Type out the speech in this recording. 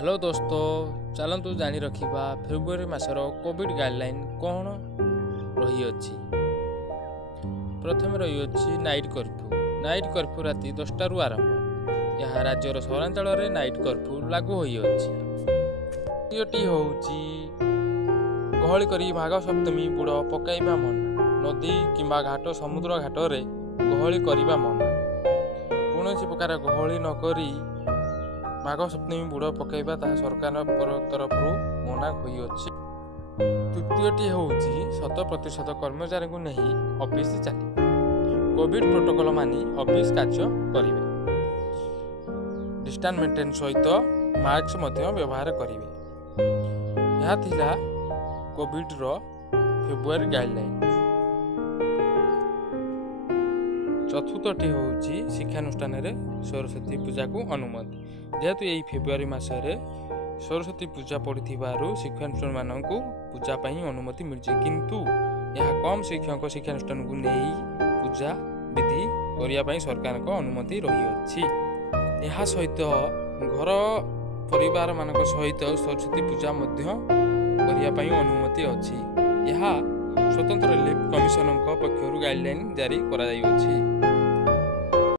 Hello दोस्तों, चलतु जानी रखा फेब्रुआरी मासर कोविड गाइडलाइन कौन रही अछि। प्रथम रही नाइट कर्फ्यू। नाइट कर्फ्यू राति 10 रु आरंभ। यह राज्यर सहरांचल में नाइट कर्फ्यू लागू होती होउची गहली करी माघ सप्तमी बुड़ पकाइबा मना। नदी किंबा घाट समुद्र घाट रे गहली करिबा मना। कौन प्रकार गहली नकरी माघ सप्तमी बुड़ पकाइबा ताहा सरकार तरफ मना होइछि। तृतीयटी होउछि 100% कर्मचारी को नहीं ऑफिस चले। कोविड प्रोटोकॉल मानी ऑफिस कार्य करिवे। डिस्टेंस मेंटेन सहित मास्क मध्य व्यवहार करिवे। यह थिला कोविड रो फेब्रुआरी गाइडलाइन। चतुर्थटी होउछि शिक्षानुष्ठान रे सरस्वती पूजा को अनुमति। जेहेतु यही फेब्रुआरी मासरे सरस्वती पूजा पड़ू शिक्षानुष्ठान मान पूजा अनुमति मिलছে, किंतु यह कम शिक्षक शिक्षानुष्ठान को नहीं पूजा विधि करने सरकार अनुमति रही। यह सहित घर परिवार मान सहित सरस्वती पूजा करने अनुमति अच्छी। यह स्वतंत्र रिलीफ कमिशन पक्षर गाइडलाइन जारी कर।